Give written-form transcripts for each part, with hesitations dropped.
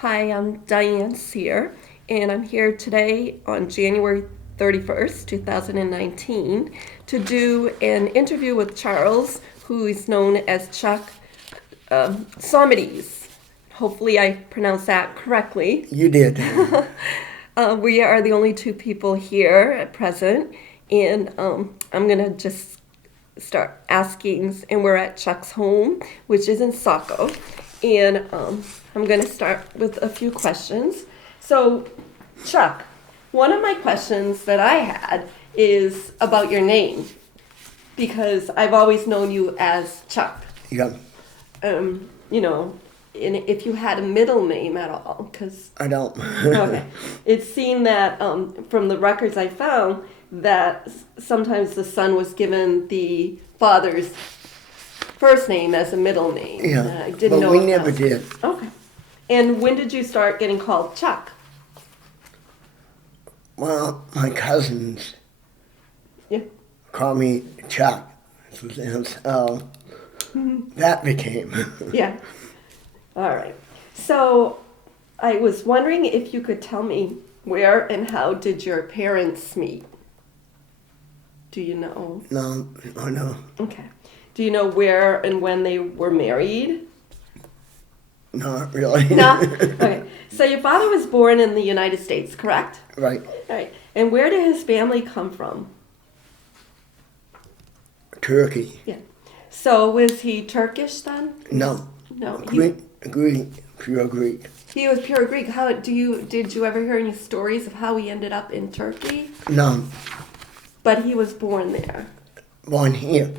Hi, I'm Diane Sear, and I'm here today on January 31st, 2019, to do an interview with Charles, who is known as Chuck Tsomides. Hopefully, I pronounced that correctly. You did. We are the only two people here at present, and I'm going to just start asking, and we're at Chuck's home, which is in Saco, and I'm going to start with a few questions. So, Chuck, one of my questions that I had is about your name, because I've always known you as Chuck. Yeah. You know, and if you had a middle name at all, because I don't. okay, it seemed that from the records I found that sometimes the son was given the father's first name as a middle name. Yeah. I didn't but know we if that never was- did. Okay. And when did you start getting called Chuck? Well, my Yeah. call me Chuck. So that became. Yeah. All right. So I was wondering if you could tell me where and how did your parents meet? Do you know? No, oh no. Okay. Do you know where and when they were married? Not really. No? Okay. So your father was born in the United States, correct? Right. All right. And where did his family come from? Turkey. Yeah. So was he Turkish then? No. No. Greek. Pure Greek. He was pure Greek. How did you ever hear any stories of how he ended up in Turkey? No. But he was born there. Born here.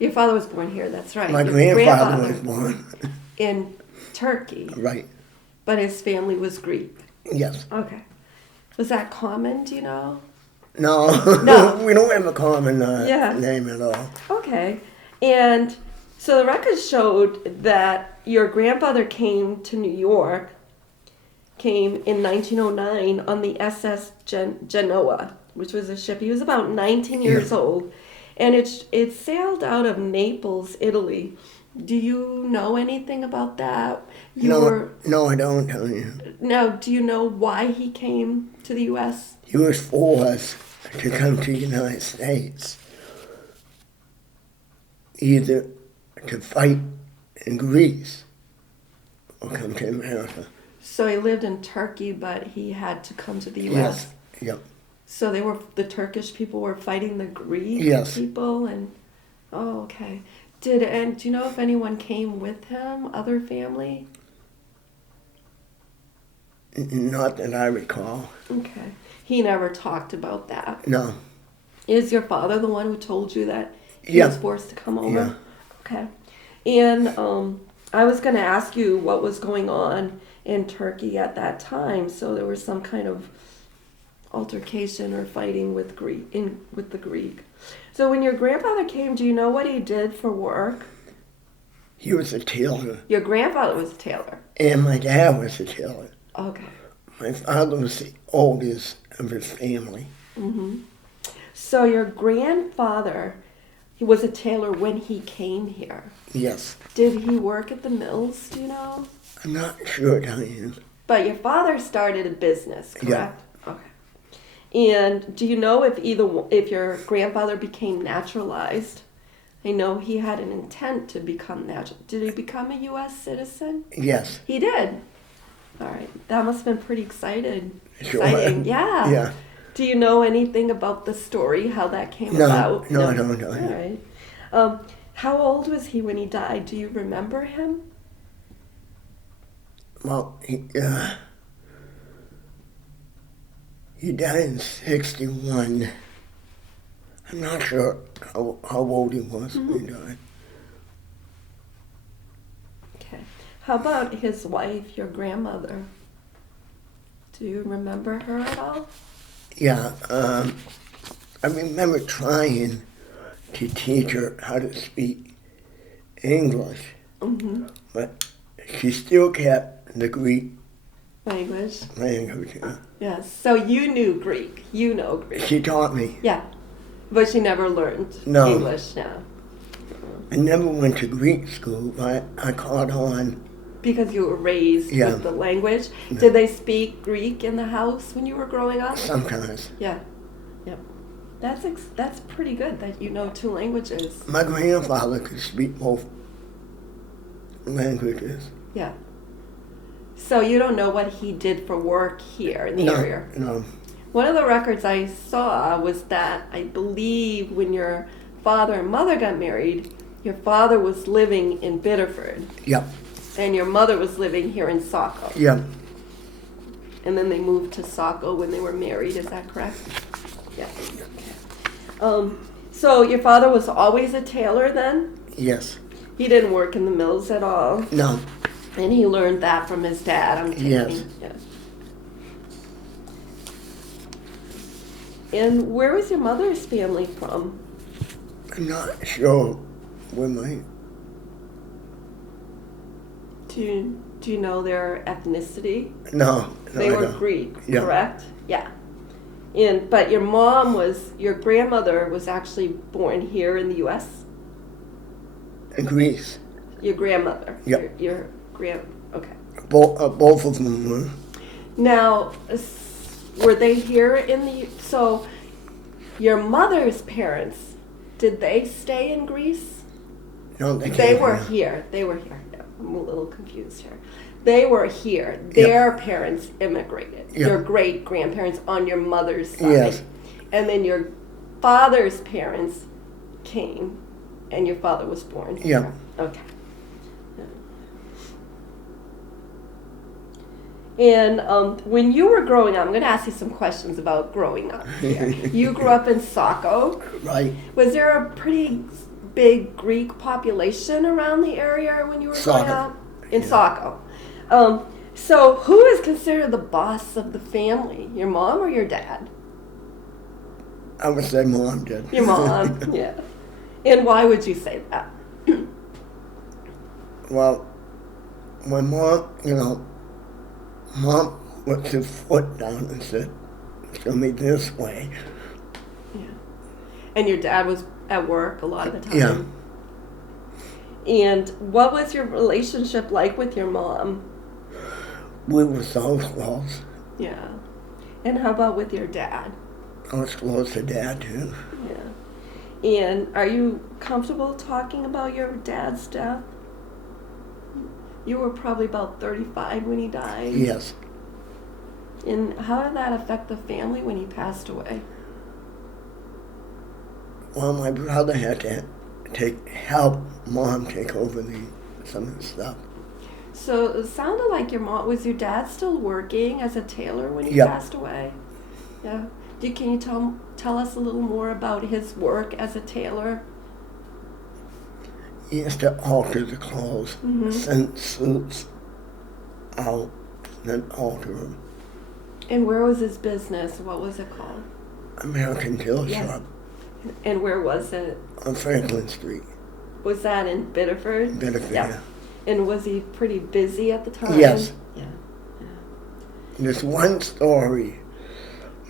Your father was born here, that's right. My Your grandfather was born. in Turkey, Right. but his family was Greek. Yes. Okay. Was that common, do you know? No. No. We don't have a common Yeah. name at all. Okay. And so the records showed that your grandfather came to New York, came in 1909 on the SS Genoa, which was a ship. He was about 19 years old, and it sailed out of Naples, Italy. Do you know anything about that? No, I don't tell you. Now, do you know why he came to the U.S.? He was forced to come to the United States, either to fight in Greece or come to America. So he lived in Turkey, but he had to come to the U.S. Yes. Yep. So the Turkish people were fighting the Greek Yes. people, and okay. Do you know if anyone came with him, other family? Not that I recall. Okay. He never talked about that. No. Is your father the one who told you that he Yeah. was forced to come over? Yeah. Okay. And I was going to ask you what was going on in Turkey at that time. So there was some kind of altercation or fighting with the Greek. So when your grandfather came, do you know what he did for work? He was a tailor, Your grandfather was a tailor. and my dad was a tailor. Okay. My father was the oldest of his family. So your grandfather, he was a tailor when he came here. Yes. Did he work at the mills, do you know? I'm not sure, Diane. But your father started a business, Yeah. correct? Okay. And do you know if your grandfather became naturalized? I know he had an intent to become natural. Did he become a U.S. citizen? Yes. He did. All right. That must have been pretty exciting. Sure. Exciting. Yeah. Yeah. Do you know anything about the story, how that came No, about? no, I don't know. All right. How old was he when he died? Do you remember him? Well, he died in 61. I'm not sure how old he was when he died. Okay. How about his wife, your grandmother? Do you remember her at all? Yeah, I remember trying to teach her how to speak English, but she still kept the Greek Language. language. Yes. So you knew Greek. You know Greek. She taught me. Yeah. But she never learned No. English now. I never went to Greek school, but I caught on Because you were raised Yeah. with the language. Did they speak Greek in the house when you were growing up? Sometimes. Yeah. Yep. That's pretty good that you know 2 languages. My grandfather could speak both languages. Yeah. So you don't know what he did for work here in the area? No. One of the records I saw was that I believe when your father and mother got married, your father was living in Biddeford Yep. and your mother was living here in Saco. Yep. And then they moved to Saco when they were married, is that correct? Yeah. So your father was always a tailor then? Yes. He didn't work in the mills at all? No. And he learned that from his dad, I'm taking. Yes. Yeah. And where was your mother's family from? I'm not sure where my... Do you know their ethnicity? No. They I were don't. Greek, Yeah. correct? Yeah. But your grandmother was actually born here in the U.S.? In Greece. Your grandmother? Yep. Your okay. Both of them were. Now, were they here in the, so your mother's parents, did they stay in Greece? No, they They came were here. here. They were here. No, I'm a little confused here. They were here. Their parents immigrated. Yeah. Your great grandparents on your mother's side. Yes. And then your father's parents came, and your father was born here. Yeah. Okay. And when you were growing up, I'm going to ask you some questions about growing up here. You grew up in Saco. Right. Was there a pretty big Greek population around the area when you were growing Saco. up? In Yeah. Saco. So who is considered the boss of the family? Your mom or your dad? I would say Mom did. Your mom, yeah. And why would you say that? Well, my mom, Mom put her foot down and said, it's going to be this way. Yeah. And your dad was at work a lot of the time? Yeah. And what was your relationship like with your mom? We were so close. Yeah. And how about with your dad? I was close to Dad, too. Yeah. And are you comfortable talking about your dad's death? You were probably about 35 when he died. Yes. And how did that affect the family when he passed away? Well, my brother had to help Mom take over some of the stuff. So it sounded like was your dad still working as a tailor when he Yep. passed away? Yeah. Can you tell us a little more about his work as a tailor? He used to alter the clothes, send suits out, then alter them. And where was his business? What was it called? American Tailor Yeah. Shop And where was it? on Franklin Street, Was that in Biddeford? Biddeford. Yeah. And was he pretty busy at the time? Yes. Yeah. There's one story.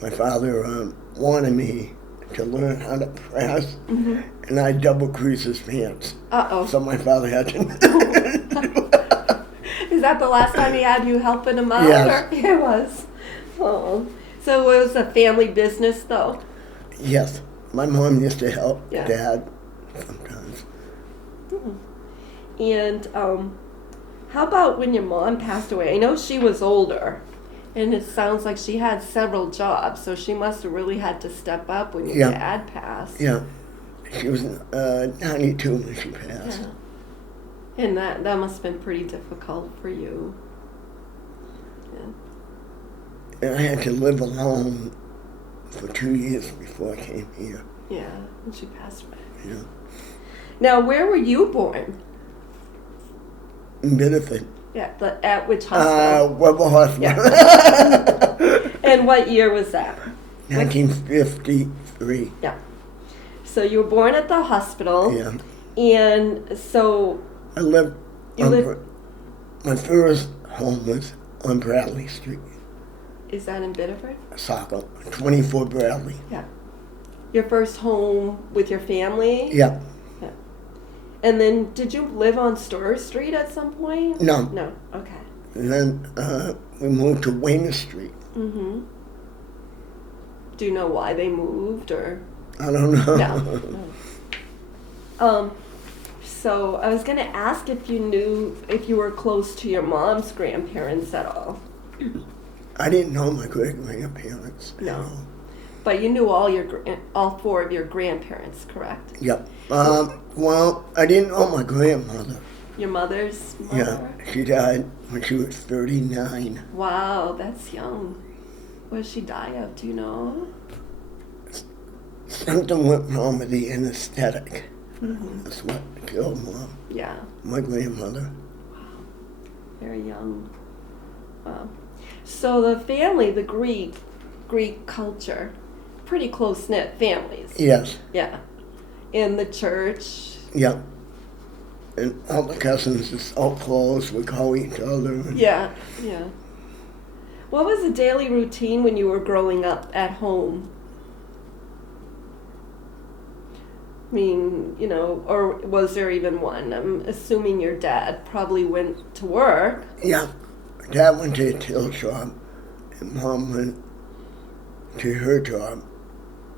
My father wanted me to learn how to press, and I double creased his pants. Uh-oh. So my father had to. Is that the last time he had you helping him out? Yes. Or? It was. Oh. So it was a family business, though? Yes, my mom used to help Yeah. Dad sometimes. And how about when your mom passed away? I know she was older, and it sounds like she had several jobs, so she must have really had to step up when your Yeah. dad passed. Yeah, she was 92 when she passed. Yeah. And that must have been pretty difficult for you. Yeah. And I had to live alone for 2 years before I came here. Yeah, when she passed away. Yeah. Now, where were you born? In Biddeford. Yeah, at which hospital? Weber Hospital. And what year was that? 1953. Yeah. So you were born at the hospital. Yeah. And so I lived. You lived- My first home was on Bradley Street, is that in Biddeford? Saco, 24 Bradley. Yeah. Your first home with your family? Yeah. And then, did you live on Store Street at some point? No. No. Okay. And then we moved to Wayne Street. Mm-hmm. Do you know why they moved, or? I don't know. No. So I was gonna ask if you were close to your mom's grandparents at all. I didn't know my great-grandparents. No. But you knew all four of your grandparents, correct? Yep. Well, I didn't know my grandmother. Your mother's mother? Yeah, she died when she was 39. Wow, that's young. What did she die of, do you know? Something went wrong with the anesthetic. Mm-hmm. That's what killed Mom. Yeah. My grandmother. Wow. Very young. Wow. So the family, the Greek culture, pretty close-knit families. Yes. Yeah. In the church. Yep. And all the cousins are so close, we call each other. Yeah, yeah. What was the daily routine when you were growing up at home? I mean, or was there even one? I'm assuming your dad probably went to work. Yeah. Dad went to a till shop, and Mom went to her job.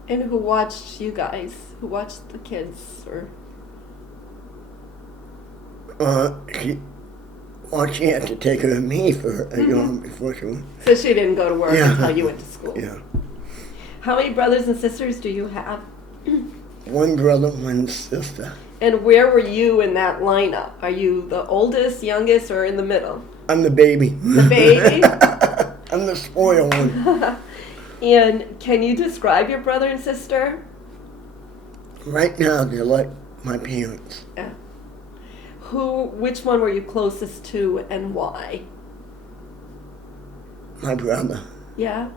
And who watched you guys? Who watched the kids? Or She had to take her of me for a year before she went. So she didn't go to work Yeah. until you went to school. Yeah. How many brothers and sisters do you have? One brother, one sister. And where were you in that lineup? Are you the oldest, youngest, or in the middle? I'm the baby. The baby? I'm the spoiled one. And can you describe your brother and sister? Right now, they're like my parents. Yeah. Which one were you closest to and why? My brother. Yeah?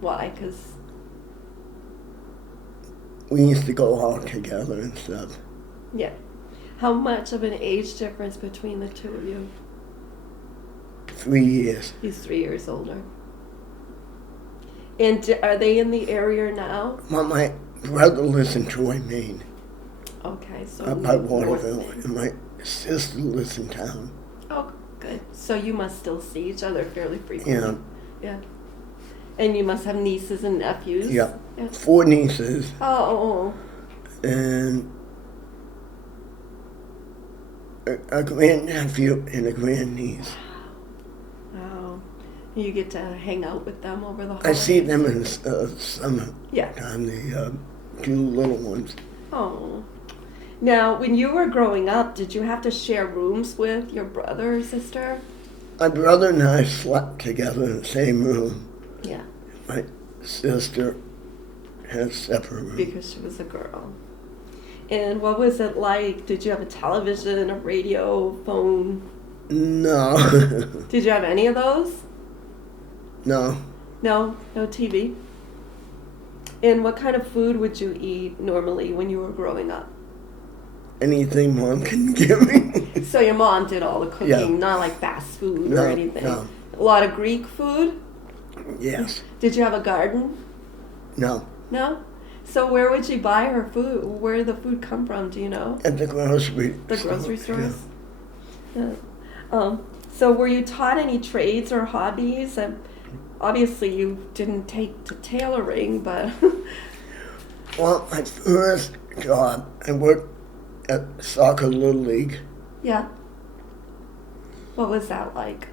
Why? Because We used to go out together and stuff. yeah. How much of an age difference between the two of you? 3 years. He's 3 years older. And are they in the area now? Well, my brother lives in Troy, Maine, Okay, so up by North Waterville, Maine. and my sister lives in town. Oh, good. So you must still see each other fairly frequently. Yeah. Yeah. And you must have nieces and nephews. Yeah. Yeah. 4 nieces Oh. and a grandnephew and a grandniece. Wow. You get to hang out with them over the I holidays? see them in summer Yeah. time, the 2 little ones. Oh. Now, when you were growing up, did you have to share rooms with your brother or sister? My brother and I slept together in the same room. Yeah, My sister has separate rooms. because she was a girl. And what was it like? Did you have a television, a radio, phone? No. Did you have any of those? No. No TV. And what kind of food would you eat normally when you were growing up? Anything Mom can give me. So your mom did all the cooking, Yeah. not like fast food No, or anything. no. A lot of Greek food? Yes. Did you have a garden? No. No? So where would you buy her food? Where did the food come from, do you know? At the grocery The store. grocery stores? Yeah. So were you taught any trades or hobbies? Obviously you didn't take to tailoring, but Well, my first job, I worked at Soccer Little League. yeah. What was that like?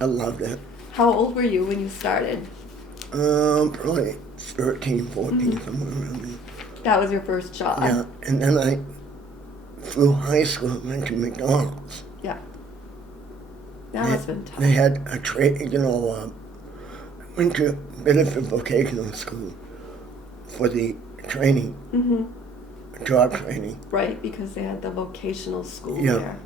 I loved it. How old were you when you started? Probably 13, 14, somewhere around there. That was your first job? Yeah, and then I, through high school, went to McDonald's. Yeah. That must have been tough. They had a trade, I went to Biddeford Vocational School for the training, job training. Right, because they had the vocational school Yeah. there.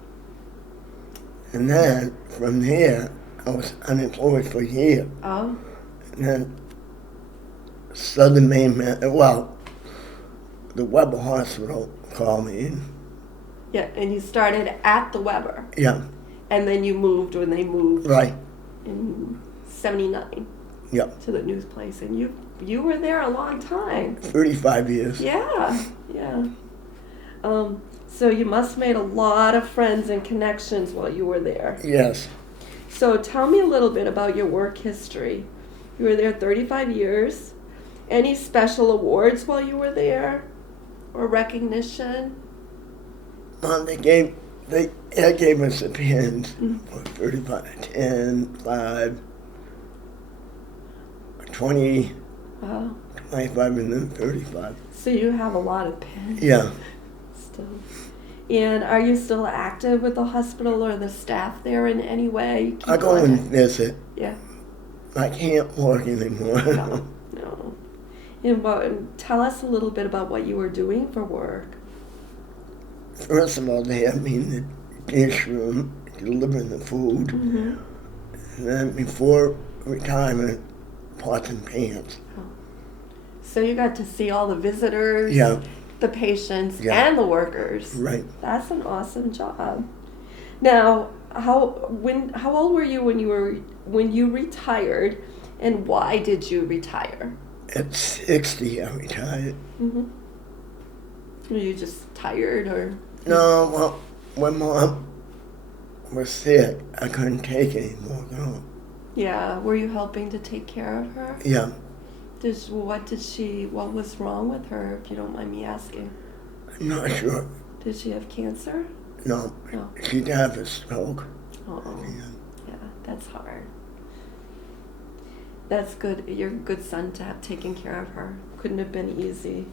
And then, from there, I was unemployed for a year. Oh, And then, Southern Maine, the Weber Hospital called me in. yeah, and you started at the Weber, Yeah, and then you moved when they moved right. in '79 Yeah, to the news place, and you were there a long time. 35 years. Yeah, yeah. So you must have made a lot of friends and connections while you were there. Yes. So tell me a little bit about your work history. You were there 35 years. Any special awards while you were there? Or recognition? They gave us the pins for 35, 10, 5, 20, Wow. 25, and then 35. So you have a lot of pins. Yeah. Still. And are you still active with the hospital or the staff there in any way? I go and visit. Yeah. I can't work anymore. No. No. And tell us a little bit about what you were doing for work. First of all, they had me in the dish room delivering the food. Mm-hmm. And then before retirement, pots and pans. So you got to see all the visitors, Yeah. the patients, Yeah. and the workers. Right. That's an awesome job. Now, how old were you when you retired, and why did you retire? At 60, I retired. Mm-hmm. Were you just tired, or? No, well, when Mom was sick, I couldn't take it anymore. No. Yeah. Were you helping to take care of her? Yeah. What was wrong with her, if you don't mind me asking? I'm not sure. Did she have cancer? No. No. She died of a stroke. Oh. Yeah. Yeah, that's hard. That's good. You're a good son to have taken care of her. Couldn't have been easy.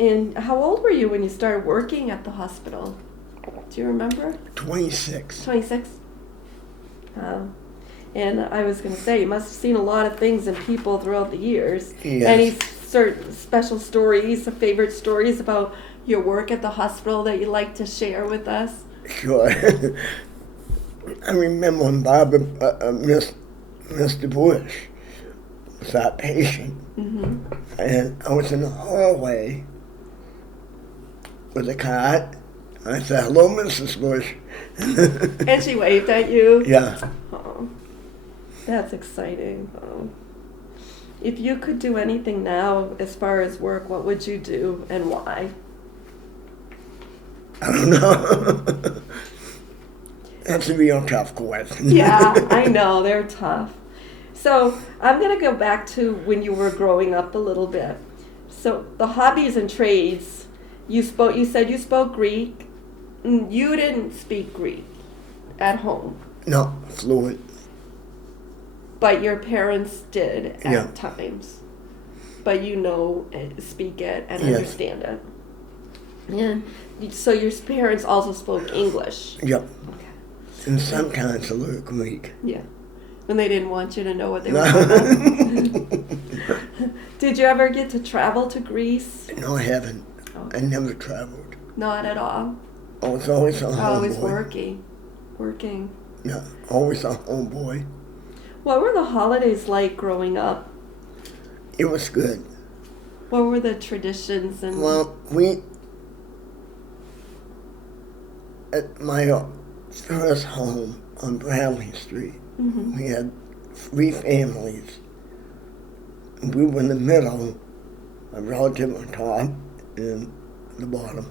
And how old were you when you started working at the hospital? Do you remember? 26. 26? And I was going to say, you must have seen a lot of things and people throughout the years. Yes. Any certain special stories, favorite stories about your work at the hospital that you'd like to share with us? Sure. I remember when Mr. Bush was our patient. Mm-hmm. And I was in the hallway with a cart. I said, "Hello, Mrs. Bush." And she waved at you? Yeah. Oh, that's exciting. Oh. If you could do anything now as far as work, what would you do and why? I don't know. That's a real tough question. Yeah, I know, they're tough. So I'm going to go back to when you were growing up a little bit. So the hobbies and trades, you said you spoke Greek. You didn't speak Greek at home, No, fluent. but your parents did at Yeah. times. But you know, speak it and Yes. understand it. And so your parents also spoke English. Yep. Okay. And sometimes a little Greek. Yeah. When they didn't want you to know what they were talking about. Did you ever get to travel to Greece? No, I haven't. Okay. I never traveled. Not at all. I was always a homeboy. Always working. Yeah, always a homeboy. What were the holidays like growing up? It was good. What were the traditions and? Well, at my first home on Bradley Street, Mhm. we had 3 families. We were in the middle, a relative on top and the bottom.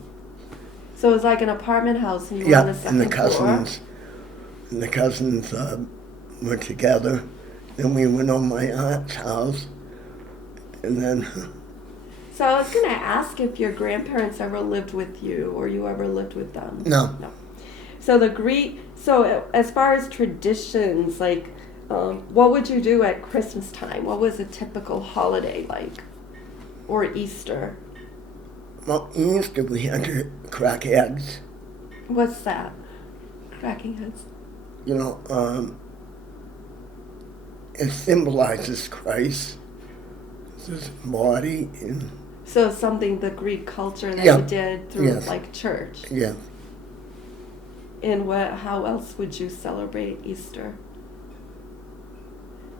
So it was like an apartment house, and you were Yeah, on the second and the cousins were together. Then we went on my aunt's house, and then So I was going to ask if your grandparents ever lived with you, or you ever lived with them. no. So So as far as traditions, like, what would you do at Christmas time? What was a typical holiday like, or Easter? Well, Easter we had to crack eggs. What's that? Cracking heads. You know, it symbolizes Christ, his body, and So something the Greek culture that Yeah. you did through Yes. like church. yeah. And how else would you celebrate Easter?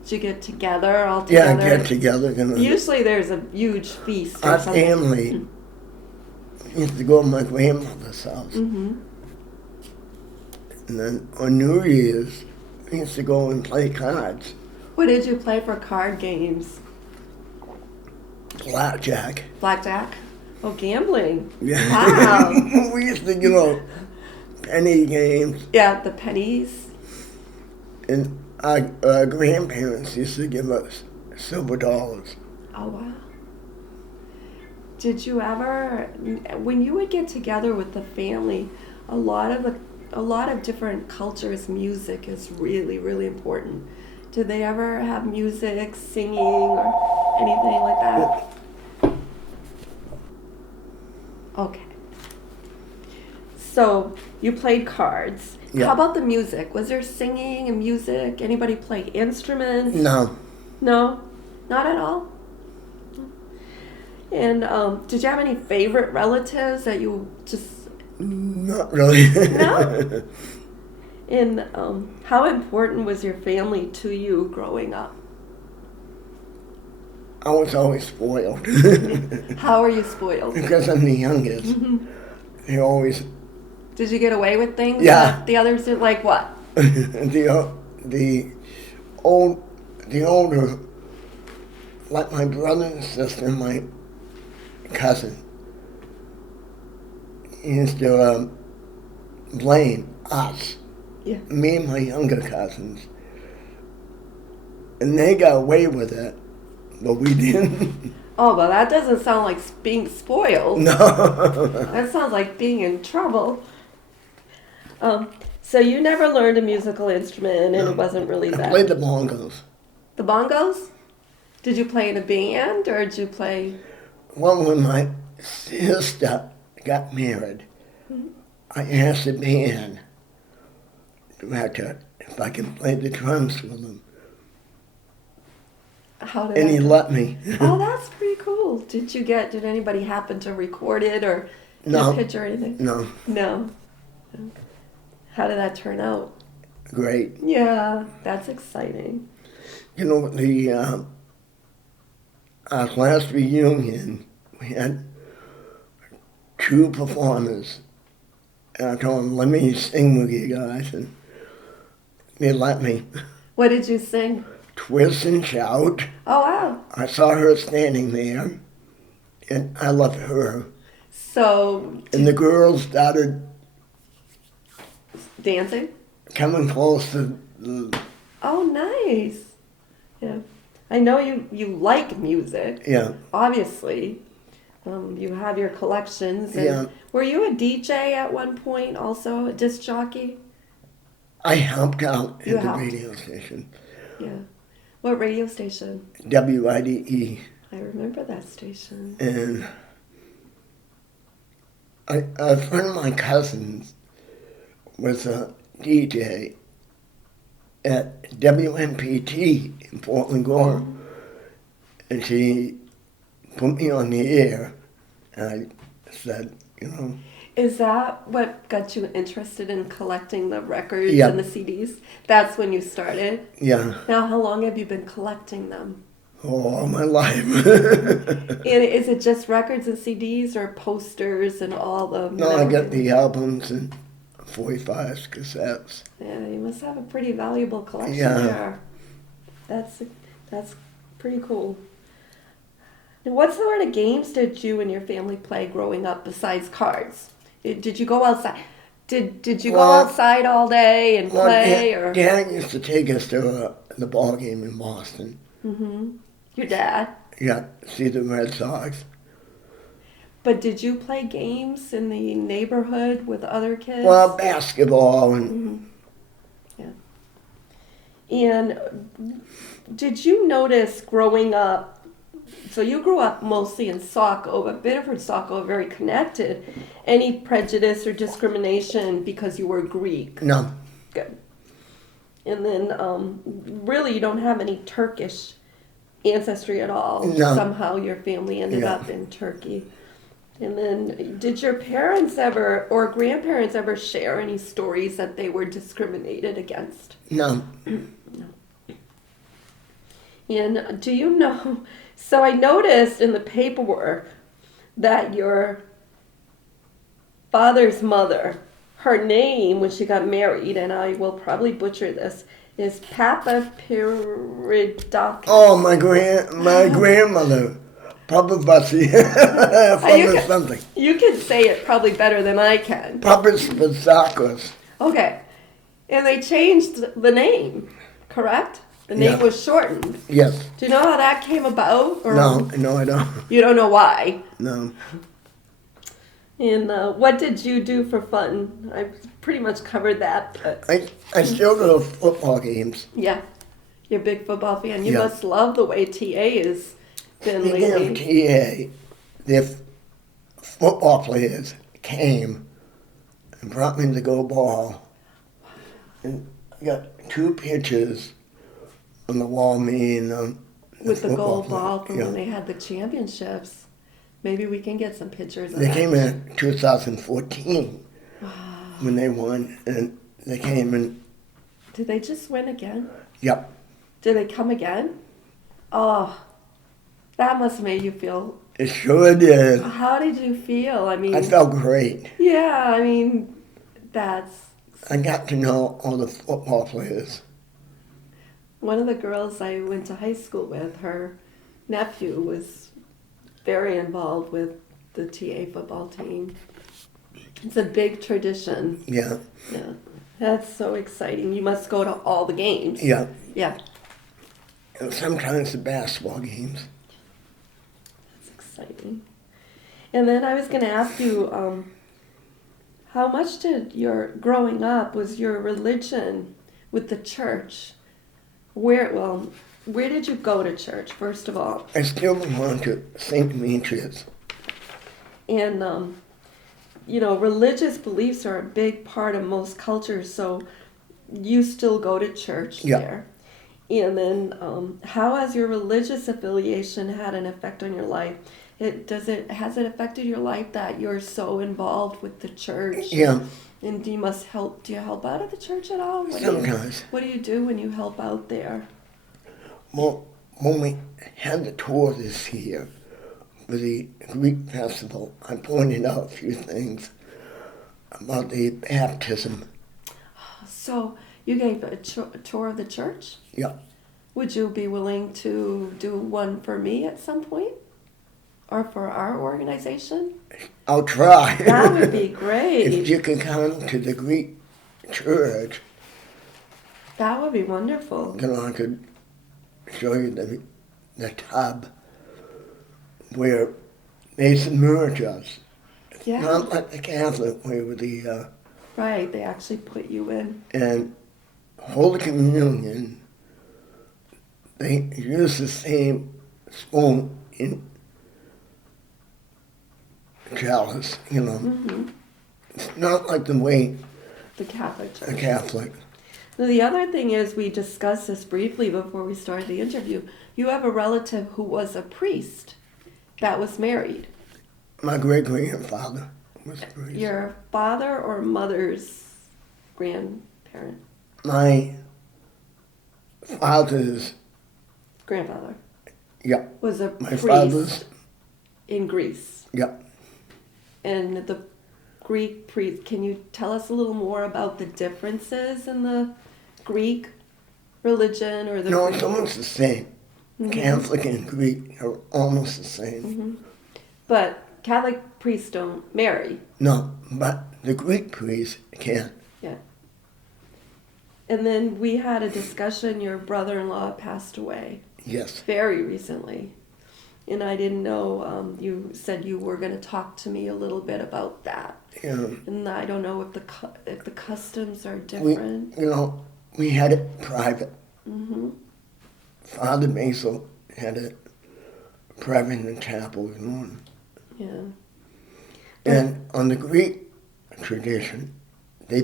Did you get together all Yeah, together? get together. You know. Usually there's a huge feast or Our something. family used to go to my grandmother's house. Mm-hmm. And then on New Year's, we used to go and play cards. What did you play for card games? Blackjack. Blackjack? Oh, gambling. Yeah. Wow. We used to, penny games. Yeah, the pennies. And our grandparents used to give us silver dollars. Oh, wow. Did you ever, when you would get together with the family, a lot of different cultures, music is really, really important. Did they ever have music, singing, or anything like that? Okay. So you played cards. Yeah. How about the music? Was there singing and music? Anybody play instruments? No. No? Not at all? And did you have any favorite relatives that you just... Not really. No? And how important was your family to you growing up? I was always spoiled. How are you spoiled? Because I'm the youngest. They always... Did you get away with things Yeah. that the others did? Like what? the older, like my brother and sister and my cousin, used to blame us, Yeah. me and my younger cousins, and they got away with it, but we didn't. Oh, well, that doesn't sound like being spoiled. No. That sounds like being in trouble. So you never learned a musical instrument, and it wasn't really I that. played the bongos. The bongos? Did you play in a band, or did you play? Well, when my sister got married, I asked the band director if I could play the drums with him, How did and that he go? let me. Oh, that's pretty cool. Did anybody happen to record it or No. get a picture or anything? No, No. How did that turn out? great. Yeah, that's exciting. Our last reunion, we had 2 performers, and I told them, let me sing with you guys, and they let me. What did you sing? Twist and Shout. Oh, wow. I saw her standing there, and I loved her. So, And the girls started dancing? coming close to the, Oh, nice. Yeah. I know you like music, yeah. obviously. You have your collections. And Yeah. Were you a DJ at one point also, a disc jockey? I helped out You at the helped. radio station, Yeah. What radio station? WIDE, I remember that station. and a friend of my cousin's was a DJ at WMPT in Portland Gore, and she put me on the air, and I said, Is that what got you interested in collecting the records Yeah. and the CDs? That's when you started? yeah, Now, how long have you been collecting them? all my life. And is it just records and CDs or posters and all the... No, I got the albums and 45s, cassettes. Yeah, you must have a pretty valuable collection Yeah. there. That's pretty cool. And what sort of games did you and your family play growing up besides cards? Did you go outside? Did you go Well, outside all day and play? Dad, Or Dad used to take us to the ball game in Boston. your dad? Yeah, see the Red Sox. But did you play games in the neighborhood with other kids? Well, basketball and And did you notice growing up, so you grew up mostly in Saco, but Biddeford, Saco are very connected. Any prejudice or discrimination because you were Greek? no, Good. And then really you don't have any Turkish ancestry at all. No. Somehow your family ended Yeah. up in Turkey. And then did your parents ever or grandparents ever share any stories that they were discriminated against? no. And do you know, so I noticed in the paperwork that your father's mother, her name when she got married, and I will probably butcher this, is Papa Peridakis. Oh, my grandmother Papa Bussy. From something. You can say it probably better than I can. Papa Spazakos. Okay. And they changed the name, correct? The name Yeah. was shortened. Yes. Do you know how that came about? Or No, I don't. You don't know why? No. And what did you do for fun? I pretty much covered that. But I still go to football games. yeah, you're a big football fan. You Yeah. must love the way TA has been Speaking of lately. TA, the football players came and brought me the go ball. And I got 2 pictures on the wall, me and With the football gold ball player. from Yeah. when they had the championships. Maybe we can get some pictures of They that. came in 2014 when they won, and they came and, Did they just win again? yep, Did they come again? Oh, that must have made you feel. it sure did. How did you feel? I mean, I felt great. yeah, I mean, that's. I got to know all the football players. One of the girls I went to high school with, her nephew was very involved with the TA football team. It's a big tradition. Yeah, Yeah, that's so exciting. You must go to all the games. yeah. Yeah, And sometimes the basketball games. that's exciting. And then I was going to ask you, how much did your growing up was your religion with the church? Where did you go to church, first of all? I still belong to St. Demetrius. And, religious beliefs are a big part of most cultures, so you still go to church Yeah. there. And then, how has your religious affiliation had an effect on your life? Has it affected your life that you're so involved with the church? Yeah, And do you help out at the church at all? sometimes. What do you do when you help out there? Well, when we had the tour this year for the Greek festival, I pointed out a few things about the baptism. So you gave a tour of the church? Yeah, Would you be willing to do one for me at some point? Or for our organization? I'll try. That would be If great. you can come to the Greek church, That would be wonderful. then I could show you the tub where they submerge us. Yeah, Not like the Catholic way with the right. They actually put you in. and Holy Communion. They use the same spoon in chalice, Hmm. It's not like the way The Catholic a Church. Catholic. Now, the other thing is, we discussed this briefly before we started the interview. You have a relative who was a priest that was married. My great-grandfather was a priest. Your father or mother's grandparent? My father's, Grandfather yeah, was a my priest father's, in Greece. yeah. And the Greek priest, can you tell us a little more about the differences in the Greek religion or the No, Greek? it's almost the same. Catholic and Greek are almost the same. But Catholic priests don't marry. No, but the Greek priest can. Yeah. And then we had a discussion, your brother-in-law passed away Yes. very recently. And I didn't know, you said you were going to talk to me a little bit about that. Yeah. And I don't know if the customs are We, different. we had it private. Mm-hmm. Father Basil had it private in the chapel. Yeah. And on the Greek tradition, we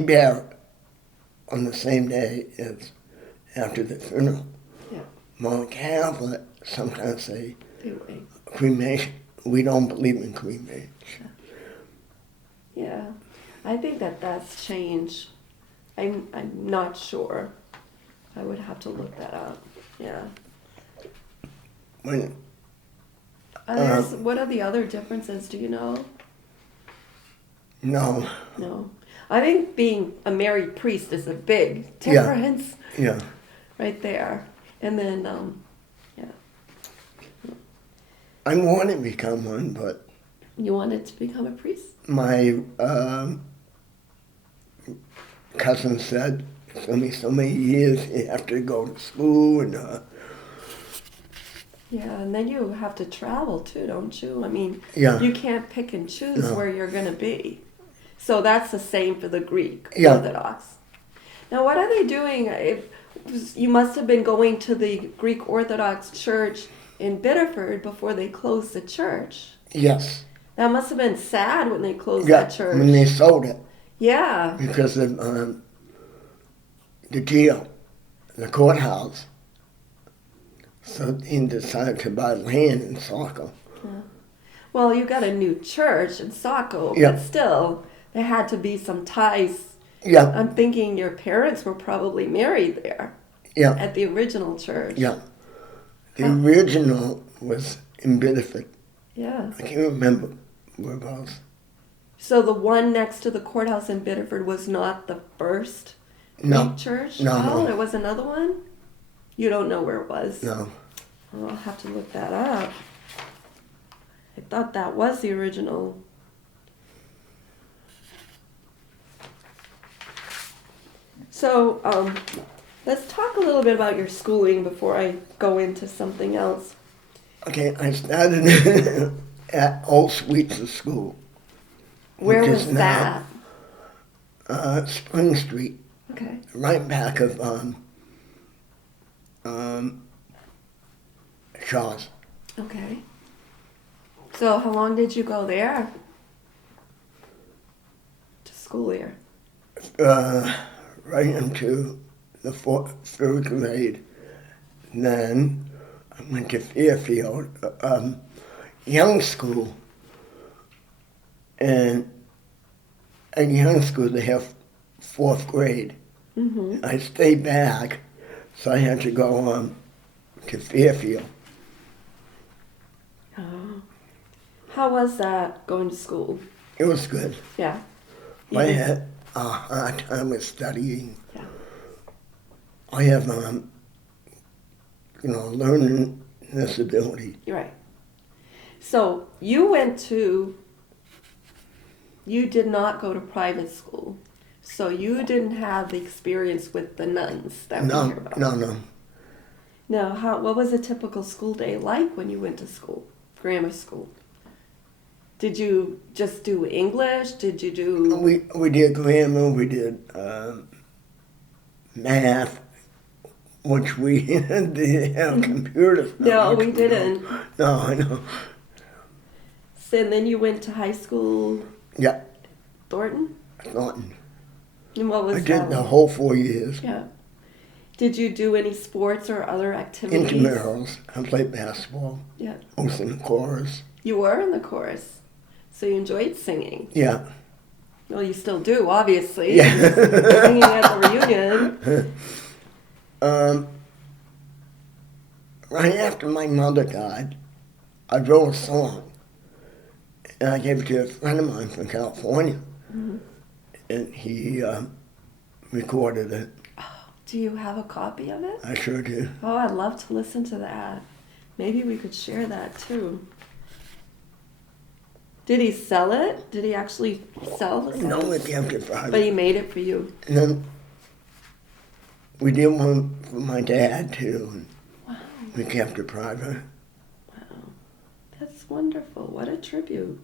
bear on the same day as after the funeral. Yeah. My Catholic sometimes say They wait. cremation. We don't believe in cremation. Yeah. I think that's changed. I'm not sure. I would have to look that up. Yeah. When What are the other differences? Do you know? no, No. I think being a married priest is a big Yeah. difference yeah, right there. And then, yeah. I want to become one, but You wanted to become a priest? my cousin said it's going to be so many years you have to go to school and Yeah, and then you have to travel too, don't you? I mean, yeah. you can't pick and choose No. where you're going to be. So that's the same for the Greek Yeah. Orthodox. Now, what are they doing? You must have been going to the Greek Orthodox Church in Biddeford before they closed the church. Yes. That must have been sad when they closed Yeah, that church. when they sold it Yeah. because of the deal, the courthouse. So he decided to buy land in Saco. Well, you got a new church in Saco, Yeah. but still, there had to be some ties. Yeah, I'm thinking your parents were probably married there yeah, at the original church. yeah. The Huh. original was in Biddeford. Yeah. I can't remember where it was. So the one next to the courthouse in Biddeford was not the first No, Greek church? no, Oh, no. there was another one? You don't know where it was? No. Oh, I'll have to look that up. I thought that was the original. So, let's talk a little bit about your schooling before I go into something else. Okay, I started at Old Sweets School. Where which was is that? now Spring Street, Okay. right back of Shaw's. Okay. So, how long did you go there? To school there? Right into the third grade. Then I went to Fairfield, young school. And at young school they have fourth grade. Mm-hmm. I stayed back, so I had to go to Fairfield. Oh. How was that going to school? It was good. Yeah. I had a hard time with studying. Yeah. I have, learning disability. You're right. So you did not go to private school. So you didn't have the experience with the nuns that we hear about. No. Now, what was a typical school day like when you went to school, grammar school? Did you just do English? Did you do... We did grammar, we did math, which we didn't have computers. No, we didn't. No, I know. And then you went to high school, Yeah, Thornton? Thornton. And what was I that did the like? whole 4 years. Yeah. Did you do any sports or other activities? Intramurals. I played basketball. Yeah. I was in the chorus. You were in the chorus. So you enjoyed singing. Yeah. Well, you still do, obviously. Yeah. Singing at the reunion. Right after my mother died, I wrote a song. And I gave it to a friend of mine from California. Mm-hmm. And he recorded it. Do you have a copy of it? I sure do. Oh, I'd love to listen to that. Maybe we could share that too. Did he sell it? Did he actually sell the song? No, we kept it private. But he made it for you. And then we did one for my dad too. And Wow. we kept it private. Wow. That's wonderful. What a tribute.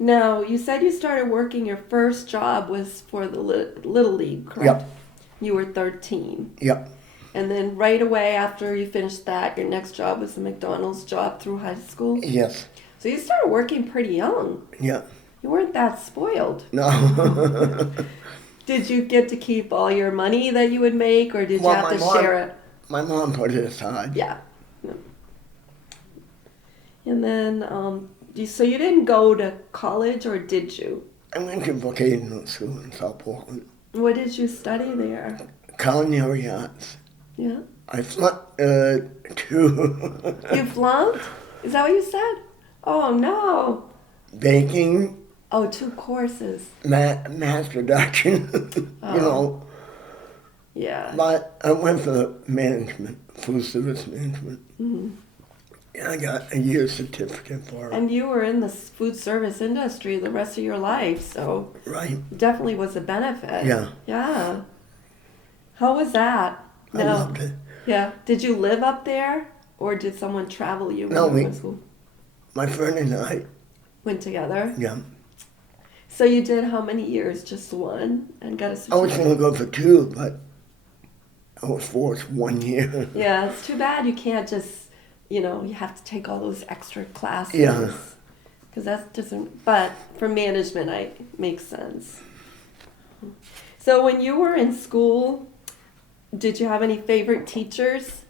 Now, you said you started working, your first job was for the Little League, correct? Yep. You were 13. Yep. And then right away after you finished that, your next job was the McDonald's job through high school? Yes. So you started working pretty young. Yeah. You weren't that spoiled. No. Did you get to keep all your money that you would make, or did Well, you have to my mom- share it? My mom put it aside. Yeah. And then, so you didn't go to college, or did you? I went to vocational school in South Portland. What did you study there? Culinary arts. Yeah. I flunked 2 You flunked? Is that what you said? Oh, no. baking, Oh, 2 courses. mass production, Oh. you know. Yeah. But I went for management, food service management. Mm-hmm. And I got a year's certificate for it. And you were in the food service industry the rest of your life, so Right. definitely was a benefit. Yeah. Yeah. How was that? I loved it. Yeah. Did you live up there, or did someone travel you when No, you were in school? my friend and I, Went together? yeah. So you did how many years? Just one? And got a I was certificate? going to go for 2, but I was forced 1 year. Yeah, it's too bad you can't just, you have to take all those extra classes. Yeah. Because that doesn't, but for management, makes sense. So when you were in school, did you have any favorite teachers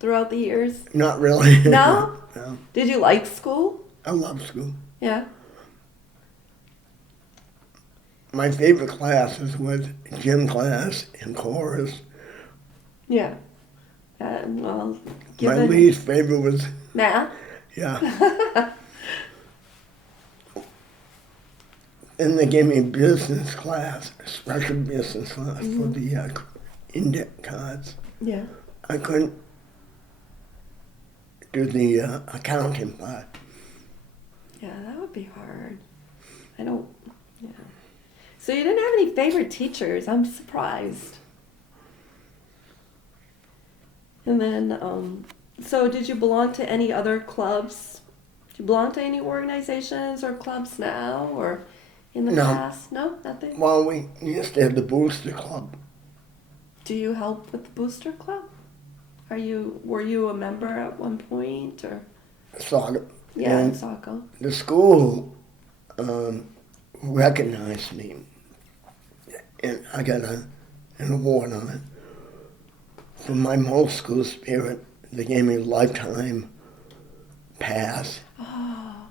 throughout the years? Not really. No? No. Did you like school? I love school. Yeah. My favorite classes was gym class and chorus. Yeah. Well, My given least favorite was, math. yeah. Then they gave me business class, special business class for the index cards. Yeah. I couldn't do the accounting part. Yeah, that would be hard. Yeah. So you didn't have any favorite teachers. I'm surprised. And then, so did you belong to any other clubs? Do you belong to any organizations or clubs now or in the No. past? No, nothing? Well, we used to have the Booster Club. Do you help with the Booster Club? Were you a member at one point or? Soccer. Yeah, And soccer. the school recognized me, and I got an award on it. For my whole school spirit, they gave me a lifetime pass. Oh,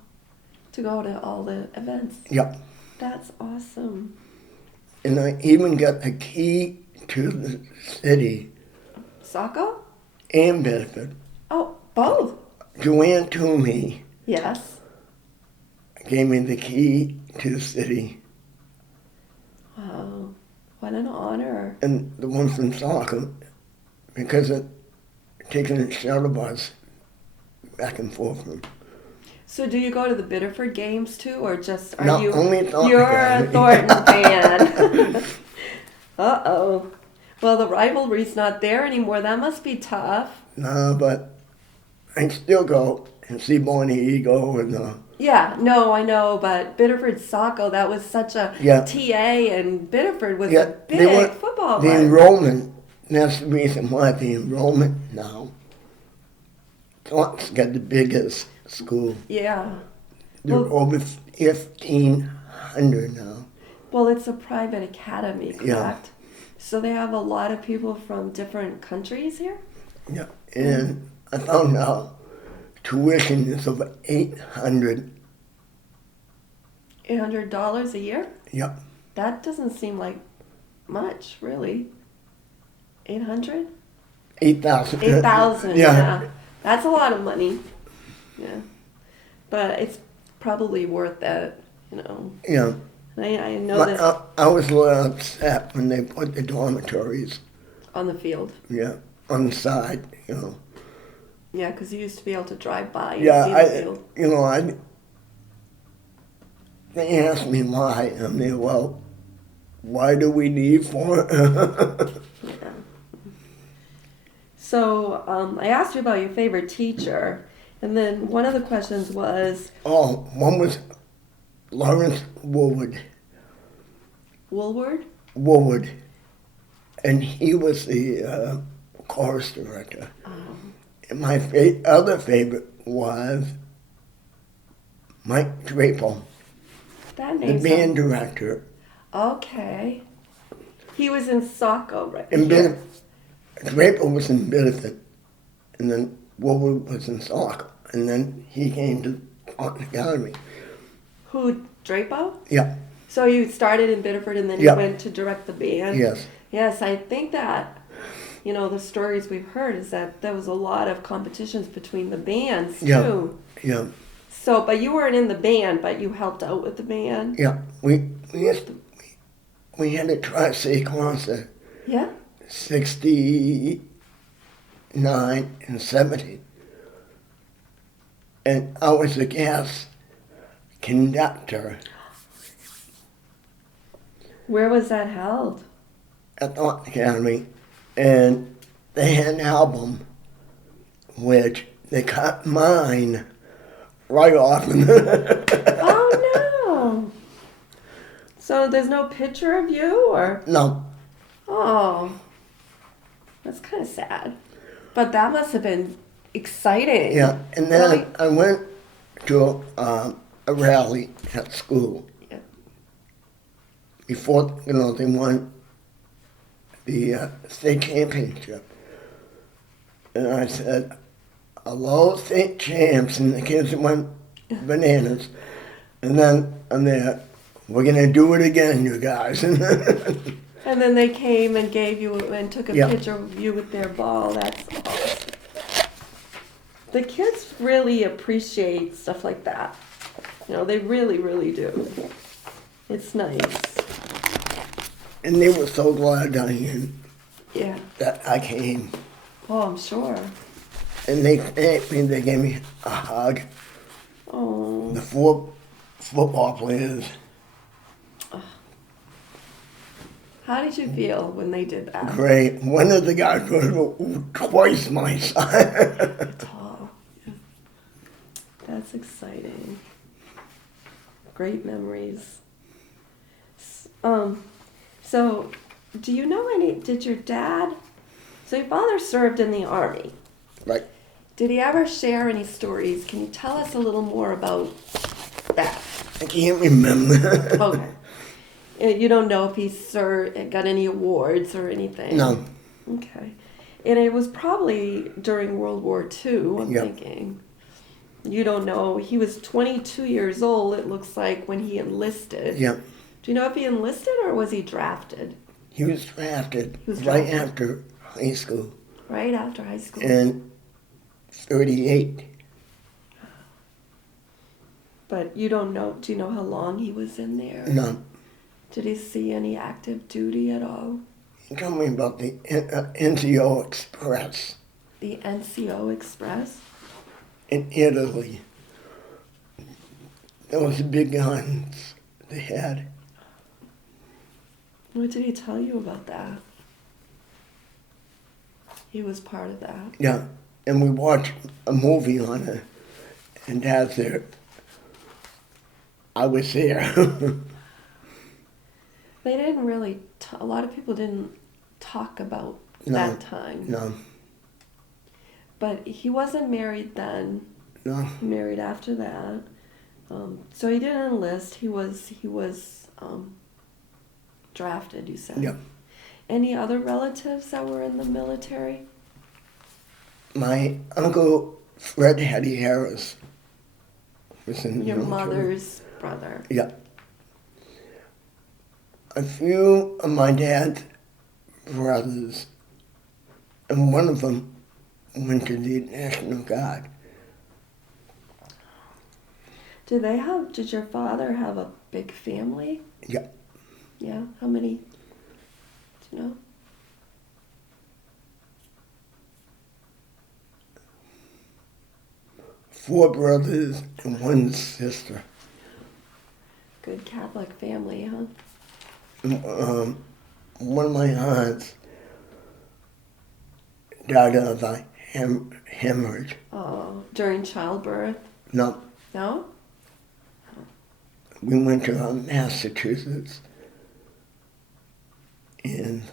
to go to all the events. Yep. That's awesome. And I even got a key to the city Soccer? and Biddeford. Oh, both. Joanne Toomey Yes. gave me the key to the city. Wow. What an honor. And the one from soccer, because of taking a shuttle bus back and forth from. So do you go to the Biddeford games too, or just are No, you? only Thornton You're fan. a Thornton fan. Uh-oh. Well, the rivalry's not there anymore. That must be tough. No, but I still go and see Bonnie Eagle and Yeah, no, I know, but Biddeford Saco, that was such a Yeah. TA, and Biddeford was Yeah, a they big were- football the rival. enrollment. That's the reason why the enrollment now. Thornton's got the biggest school. Yeah. They're Well- over 1,500 now. Well, it's a private academy, correct? Yeah. So they have a lot of people from different countries here? Yeah, and I found out tuition is over 800. $800 a year? Yep. That doesn't seem like much, really. 800? 8,000. 8,000, Yeah. yeah. That's a lot of money. Yeah. But it's probably worth it, Yeah. I know But, that I was a little upset when they put the dormitories, on the field. yeah, on the side, Yeah, because you used to be able to drive by and Yeah, see the field. they asked me why. I mean, well, why do we need 4? Yeah. So I asked you about your favorite teacher, and then one of the questions was Oh, one was Lawrence Woolward. Woolward? Woolward. And he was the chorus director. And my other favorite was Mike Draper, That the name band director. Okay. He was in Saco, right? And Draper was in Biddeford, and then Woolward was in Sauk, and then he came to Thornton Academy. Who, Drapo? Yeah, So you started in Biddeford and then Yeah. you went to direct the band? yes, Yes, I think that, the stories we've heard is that there was a lot of competitions between the bands Yeah. too. yeah, So, but you weren't in the band, but you helped out with the band? yeah. We had a tri-state concert Yeah? '69 and '70. And I was a guest conductor Where was that held? at the Art Academy. And they had an album which they cut mine right off. Oh no! So there's no picture of you, or No, oh, that's kind of sad. But that must have been exciting. yeah. And then Really? I went to a rally at school Yeah. before they won the state championship. And I said, "Hello, state champs," and the kids went bananas. And then I'm there, "We're gonna do it again, you guys." And then they came and gave you and took a Yeah. picture of you with their ball. That's awesome. The kids really appreciate stuff like that. You know, they really, really do. It's nice. And they were so glad Yeah. that I came. Oh, I'm sure. And they thanked me, they gave me a hug. Oh. The four football players, How did you feel when they did that? great. One of the guys was twice my size. Oh, yeah. That's exciting. Great memories. So, do you know did your dad, so your father served in the Army. Like, Did he ever share any stories? Can you tell us a little more about that? I can't remember. Okay. You don't know if he got any awards or anything? No. Okay. And it was probably during World War II, I'm Yep. thinking. You don't know. He was 22 years old, it looks like, when he enlisted. Yeah. Do you know if he enlisted or was he drafted? He was drafted He was right drafted. after high school Right after high school. in '38. But you don't know. Do you know how long he was in there? No. Did he see any active duty at all? He told me about the NCO Express The NCO Express? in Italy. Those big guns they had. What did he tell you about that? He was part of that. Yeah. And we watched a movie on it, and Dad's there. I was there. They didn't really, a lot of people didn't talk about No, that time. No, But he wasn't married then. no. He married after that. So he didn't enlist. He was drafted, you said. Yep. Any other relatives that were in the military? My uncle Fred adheres was in the Your military. mother's brother. Yeah. A few of my dad's brothers, and one of them went to the National Guard. Did your father have a big family? Yeah. Yeah, how many? Do you know? Four brothers and one sister. Good Catholic family, huh? One of my aunts died of a hemorrhage. Oh, during childbirth? No, No? we went to Massachusetts, and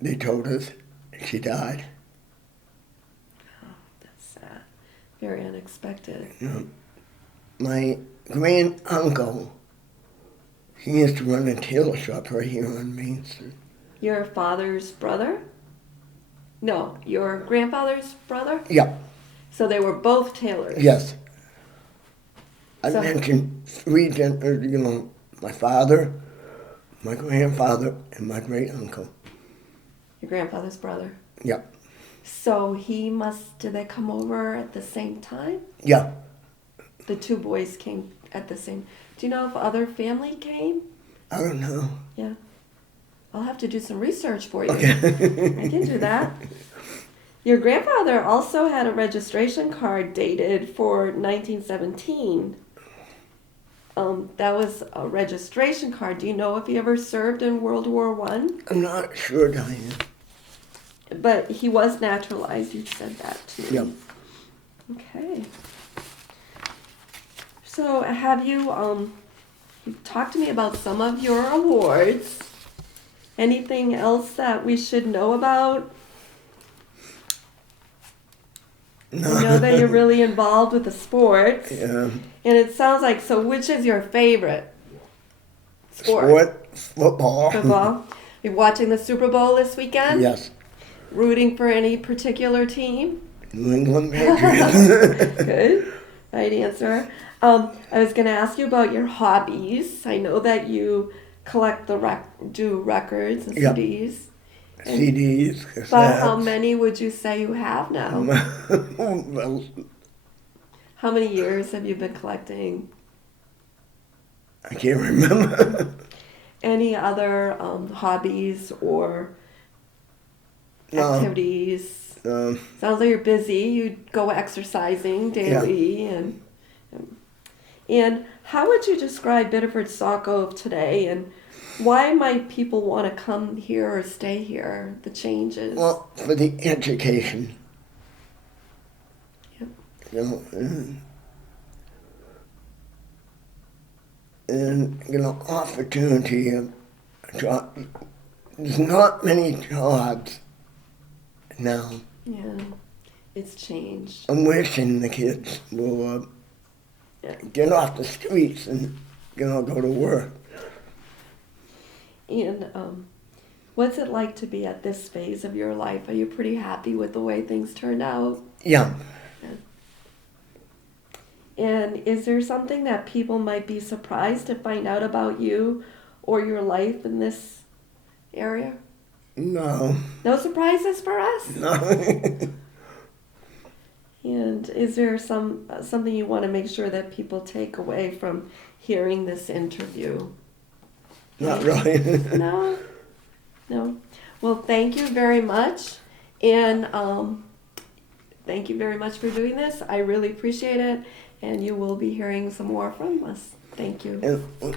they told us she died. Oh, that's sad. Very unexpected. You know, my grand uncle, he used to run a tailor shop right here on Main Street. Your father's brother? No, your grandfather's brother? Yeah, So they were both tailors? yes. I So- mentioned three my father, my grandfather, and my great uncle. Your grandfather's brother? Yeah, So did they come over at the same time? yeah. The two boys came at the same, do you know if other family came? I don't know. Yeah. I'll have to do some research for you. Okay. I can do that. Your grandfather also had a registration card dated for 1917. That was a registration card. Do you know if he ever served in World War One? I'm not sure, Diane. But he was naturalized. You said that to me. Yep. Okay. So have you talked to me about some of your awards? Anything else that we should know about? No. I know that you're really involved with the sports. Yeah. And it sounds like, so which is your favorite sport? Football. Football. You're watching the Super Bowl this weekend? Yes. Rooting for any particular team? New England Patriots. Good. Right answer. I was going to ask you about your hobbies. I know that you collect do records and Yep. CDs. CDs. Cassettes. But how many would you say you have now? Well, How many years have you been collecting? I can't remember. Any other hobbies or No. activities? Um, Sounds like you're busy. You go exercising daily, and how would you describe Biddeford Saco of today, and why might people want to come here or stay here? The changes. well, for the education. Yep. You know, and you know, opportunity of job. There's not many jobs now. Yeah, it's changed. I'm wishing the kids will get off the streets and go to work. And what's it like to be at this phase of your life? Are you pretty happy with the way things turned out? Yeah. And is there something that people might be surprised to find out about you or your life in this area? No. No surprises for us? No. And is there something you want to make sure that people take away from hearing this interview? Not really. No? No. Well, thank you very much. And thank you very much for doing this. I really appreciate it. And you will be hearing some more from us. Thank you. And